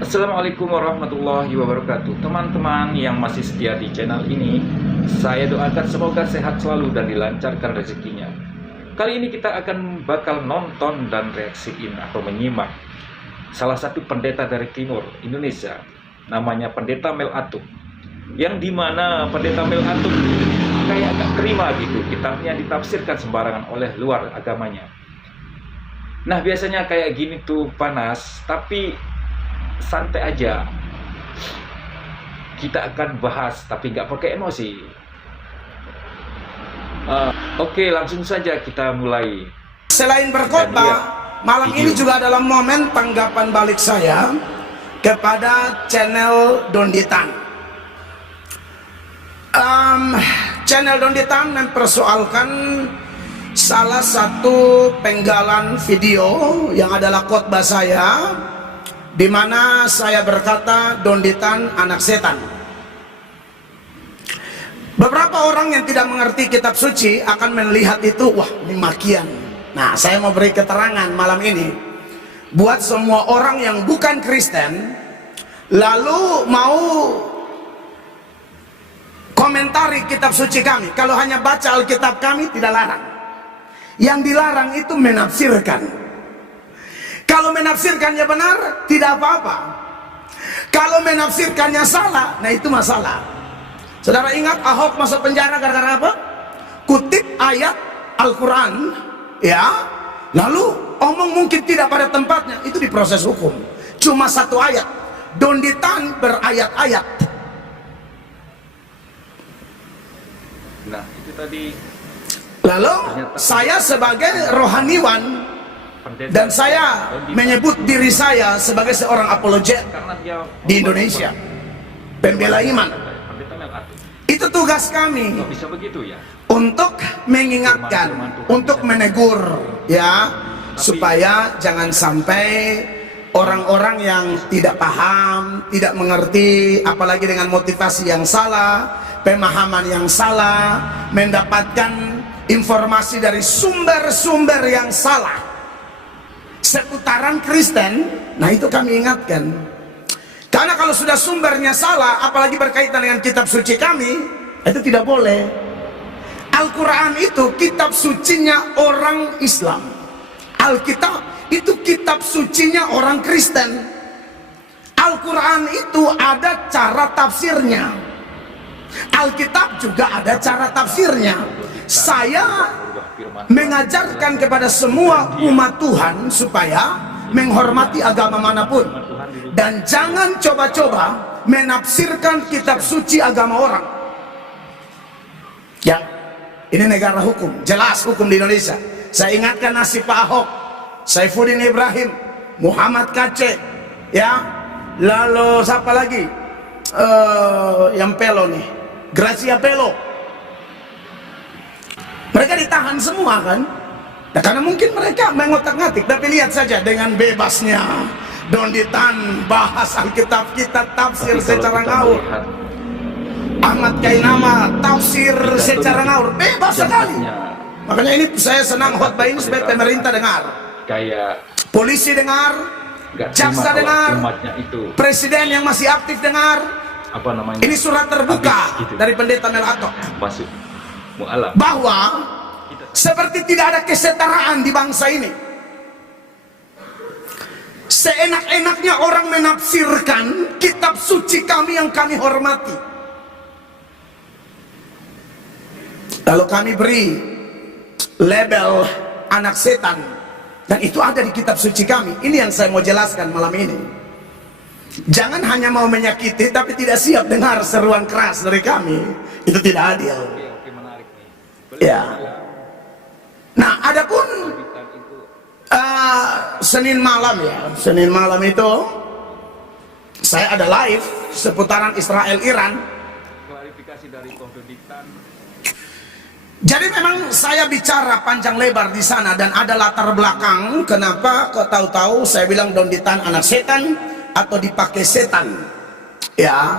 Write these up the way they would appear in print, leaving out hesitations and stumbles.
Assalamualaikum warahmatullahi wabarakatuh. Teman-teman yang masih setia di channel ini, saya doakan semoga sehat selalu dan dilancarkan rezekinya. Kali ini kita akan bakal nonton dan reaksiin atau menyimak salah satu pendeta dari timur Indonesia, namanya Pendeta Mel Atung. Yang dimana Pendeta Mel Atung kayak gak terima gitu kitabnya ditafsirkan sembarangan oleh luar agamanya. Nah, biasanya kayak gini tuh panas, tapi santai aja. Kita akan bahas tapi nggak pakai emosi. Oke, langsung saja kita mulai. Selain berkhotbah, malam ini juga adalah momen tanggapan balik saya kepada channel Donditan. Channel Donditan mempersoalkan salah satu penggalan video yang adalah khotbah saya, di mana saya berkata Donditan anak setan. Beberapa orang yang tidak mengerti kitab suci akan melihat itu, wah ini makian. Nah, saya mau beri keterangan malam ini buat semua orang yang bukan Kristen lalu mau komentari kitab suci kami. Kalau hanya baca Alkitab kami tidak larang. Yang dilarang itu menafsirkan. Kalau menafsirkannya benar, tidak apa-apa. Kalau menafsirkannya salah, nah itu masalah. Saudara ingat Ahok masuk penjara gara-gara apa? Kutip ayat Al-Quran, ya. Lalu omong mungkin tidak pada tempatnya, itu diproses hukum. Cuma satu ayat. Donditan berayat-ayat. Nah, itu tadi. Lalu saya sebagai rohaniwan, dan saya menyebut diri saya sebagai seorang apologet di Indonesia, pembela iman. Itu tugas kami, untuk mengingatkan, untuk menegur, ya, supaya jangan sampai orang-orang yang tidak paham, tidak mengerti, apalagi dengan motivasi yang salah, pemahaman yang salah, mendapatkan informasi dari sumber-sumber yang salah seputaran Kristen. Nah, itu kami ingatkan, karena kalau sudah sumbernya salah, apalagi berkaitan dengan kitab suci kami, itu tidak boleh. Al-Quran itu kitab sucinya orang Islam, Alkitab itu kitab sucinya orang Kristen. Al-Quran itu ada cara tafsirnya, Alkitab juga ada cara tafsirnya. Saya mengajarkan kepada semua umat Tuhan supaya menghormati agama manapun, dan jangan coba-coba menafsirkan kitab suci agama orang. Ya, ini negara hukum, jelas hukum di Indonesia. Saya ingatkan nasib Pak Ahok, Saifuddin Ibrahim, Muhammad Kacek, ya, lalu siapa lagi yang Pelo nih, Gracia Pelo. Mereka ditahan semua kan? Nah, karena mungkin mereka mengotak-ngatik. Tapi lihat saja dengan bebasnya Donditan bahas Alkitab kita, tafsir secara ngaur. Ahmad Kainama tafsir secara ngaur, bebas sekali. Makanya ini saya senang khotbah ini supaya pemerintah dengar, polisi dengar, jaksa dengar, presiden yang masih aktif dengar. Ini surat terbuka dari Pendeta Mel Atung, bahwa seperti tidak ada kesetaraan di bangsa ini. Seenak-enaknya orang menafsirkan kitab suci kami yang kami hormati, lalu kami beri label anak setan, dan itu ada di kitab suci kami. Ini yang saya mau jelaskan malam ini. Jangan hanya mau menyakiti tapi tidak siap dengar seruan keras dari kami. Itu tidak adil. Ya. Nah, adapun Senin malam, ya, Senin malam itu saya ada live seputaran Israel Iran. Jadi memang saya bicara panjang lebar di sana, dan ada latar belakang kenapa kok tahu-tahu saya bilang Donditan anak setan atau dipakai setan, ya.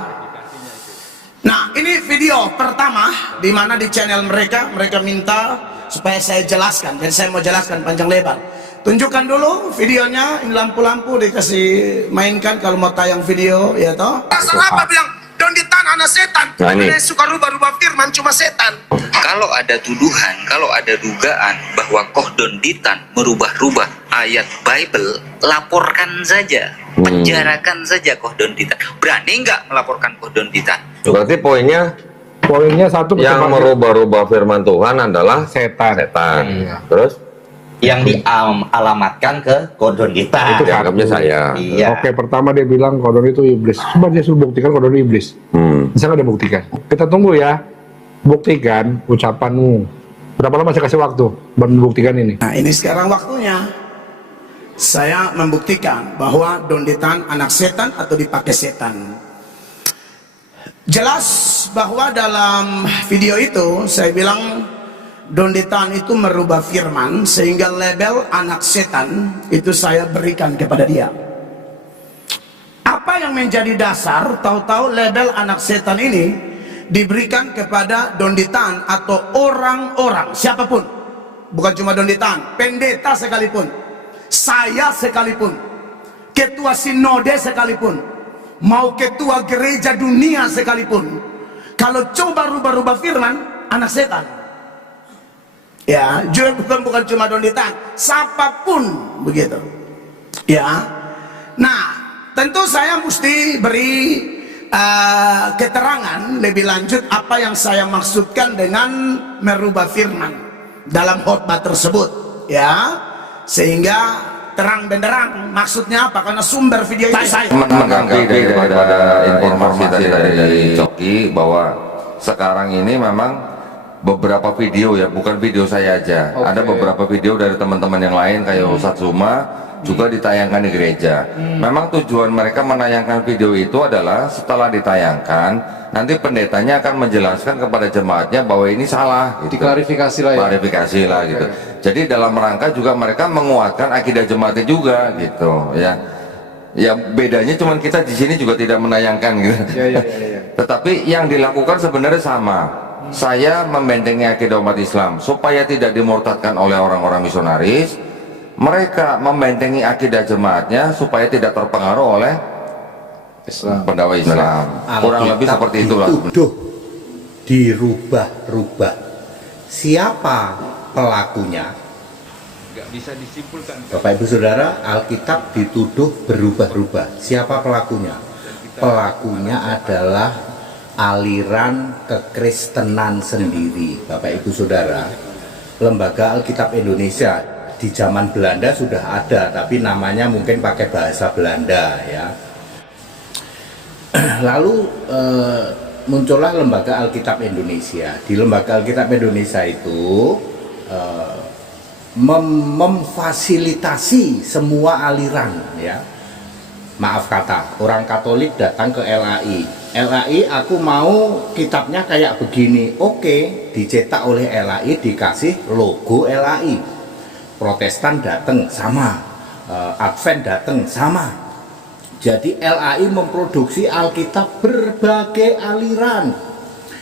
Nah, ini video pertama di mana di channel mereka minta supaya saya jelaskan, dan saya mau jelaskan panjang lebar. Tunjukkan dulu videonya, ini lampu-lampu dikasih mainkan kalau mau tayang video, ya toh. Dasar apa bilang Donditan anak setan? Nah, ini suka rubah-rubah firman cuma setan. Kalau ada tuduhan, kalau ada dugaan bahwa Koh Donditan merubah-rubah ayat Bible, laporkan saja, penjarakan saja Koh Donditan. Berani nggak melaporkan Koh Donditan? berarti poinnya satu, yang merubah-rubah firman Tuhan adalah setan. Iya. Terus yang dialamatkan ke Koh Donditan. Itu dianggapnya saya. Iya. Oke, pertama dia bilang Kodon itu iblis. Coba dia suruh buktikan Kodon iblis. Bisa nggak dia buktikan? Kita tunggu ya. Buktikan ucapanmu. Berapa lama saya kasih waktu buat membuktikan ini? Nah, ini sekarang waktunya. Saya membuktikan bahwa Donditan anak setan atau dipakai setan. Jelas bahwa dalam video itu saya bilang Donditan itu merubah firman sehingga label anak setan itu saya berikan kepada dia. Apa yang menjadi dasar tahu-tahu label anak setan ini diberikan kepada Donditan atau orang-orang siapapun, bukan cuma Donditan, pendeta sekalipun, saya sekalipun, ketua sinode sekalipun, mau ketua gereja dunia sekalipun, kalau coba rubah-rubah firman, anak setan. Ya, juga bukan cuma Donditan, siapapun begitu. Ya, nah tentu saya mesti beri keterangan lebih lanjut apa yang saya maksudkan dengan merubah firman dalam khotbah tersebut, ya, sehingga terang benderang maksudnya apa, karena sumber video itu saya. menanggapi daripada informasi dari Coki bahwa sekarang ini memang beberapa video ya, bukan video saya aja. Ada beberapa video dari teman-teman yang lain kayak Ustadz Zuma juga ditayangkan di gereja. Memang tujuan mereka menayangkan video itu adalah setelah ditayangkan nanti pendetanya akan menjelaskan kepada jemaatnya bahwa ini salah gitu. Diklarifikasi lah ya. Klarifikasi lah gitu. Jadi dalam rangka juga mereka menguatkan akidah jemaatnya juga gitu ya. Ya bedanya cuman kita di sini juga tidak menayangkan gitu. Ya. Tetapi yang dilakukan sebenarnya sama. Saya membentengi akidah umat Islam supaya tidak dimurtadkan oleh orang-orang misionaris. Mereka membentengi akidah jemaatnya supaya tidak terpengaruh oleh pendakwa Islam. Kurang lebih seperti itulah. Dituduh dirubah-rubah. Siapa pelakunya? Nggak bisa disimpulkan. Bapak Ibu Saudara, Alkitab dituduh berubah-rubah. Siapa pelakunya? Pelakunya adalah aliran kekristenan sendiri. Bapak Ibu Saudara, Lembaga Alkitab Indonesia di zaman Belanda sudah ada, tapi namanya mungkin pakai bahasa Belanda ya. Lalu muncullah Lembaga Alkitab Indonesia. Di Lembaga Alkitab Indonesia itu memfasilitasi semua aliran ya. Maaf kata, orang Katolik datang ke LAI. LAI aku mau kitabnya kayak begini. Oke, dicetak oleh LAI, dikasih logo LAI. Protestan datang sama, Advent datang sama. Jadi LAI memproduksi Alkitab berbagai aliran.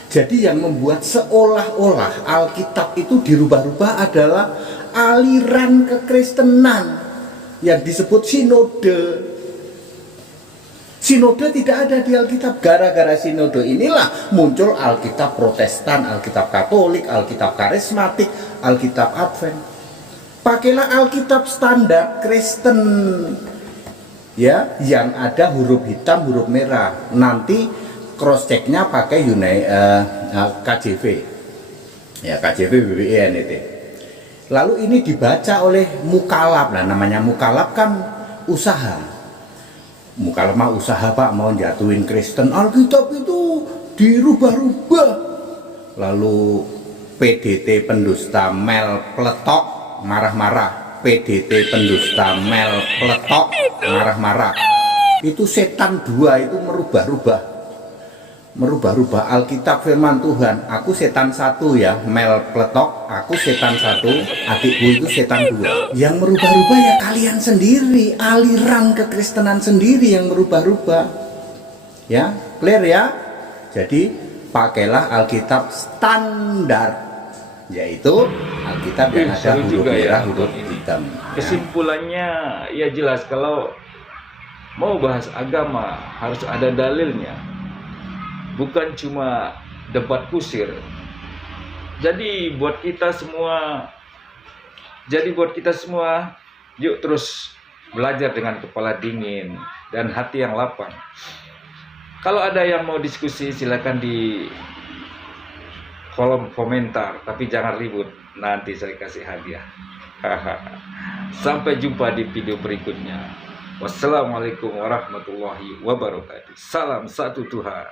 Jadi yang membuat seolah-olah Alkitab itu dirubah-rubah adalah aliran kekristenan yang disebut sinode. Sinode tidak ada di Alkitab. Gara-gara sinode inilah muncul Alkitab Protestan, Alkitab Katolik, Alkitab Karismatik, Alkitab Advent. Pakailah Alkitab standar Kristen ya, yang ada huruf hitam, huruf merah. Nanti cross checknya pakai KJV ya, KJV BBI. Lalu ini dibaca oleh mukalaf. Nah, namanya mukalaf kan usaha. Mukalaf mah usaha, Pak, mau jatuhin Kristen. Alkitab itu dirubah-rubah. Lalu PDT pendusta Mel Pletok marah-marah. PDT pendusta Mel Pletok marah-marah. Itu setan dua itu merubah-rubah Alkitab firman Tuhan. Aku setan satu ya, Mel Pletok, aku setan satu, adikku itu setan dua. Yang merubah-rubah ya kalian sendiri, aliran kekristenan sendiri yang merubah-rubah. Ya, clear ya? Jadi pakailah Alkitab standar yaitu Alkitab yang ada Seru huruf juga ya, merah, huruf ini. hitam. Kesimpulannya ya jelas, kalau mau bahas agama harus ada dalilnya, bukan cuma debat kusir. Jadi buat kita semua, yuk terus belajar dengan kepala dingin dan hati yang lapang. Kalau ada yang mau diskusi silakan di kolom komentar, tapi jangan ribut, nanti saya kasih hadiah. Sampai jumpa di video berikutnya. Wassalamualaikum warahmatullahi wabarakatuh. Salam satu Tuhan.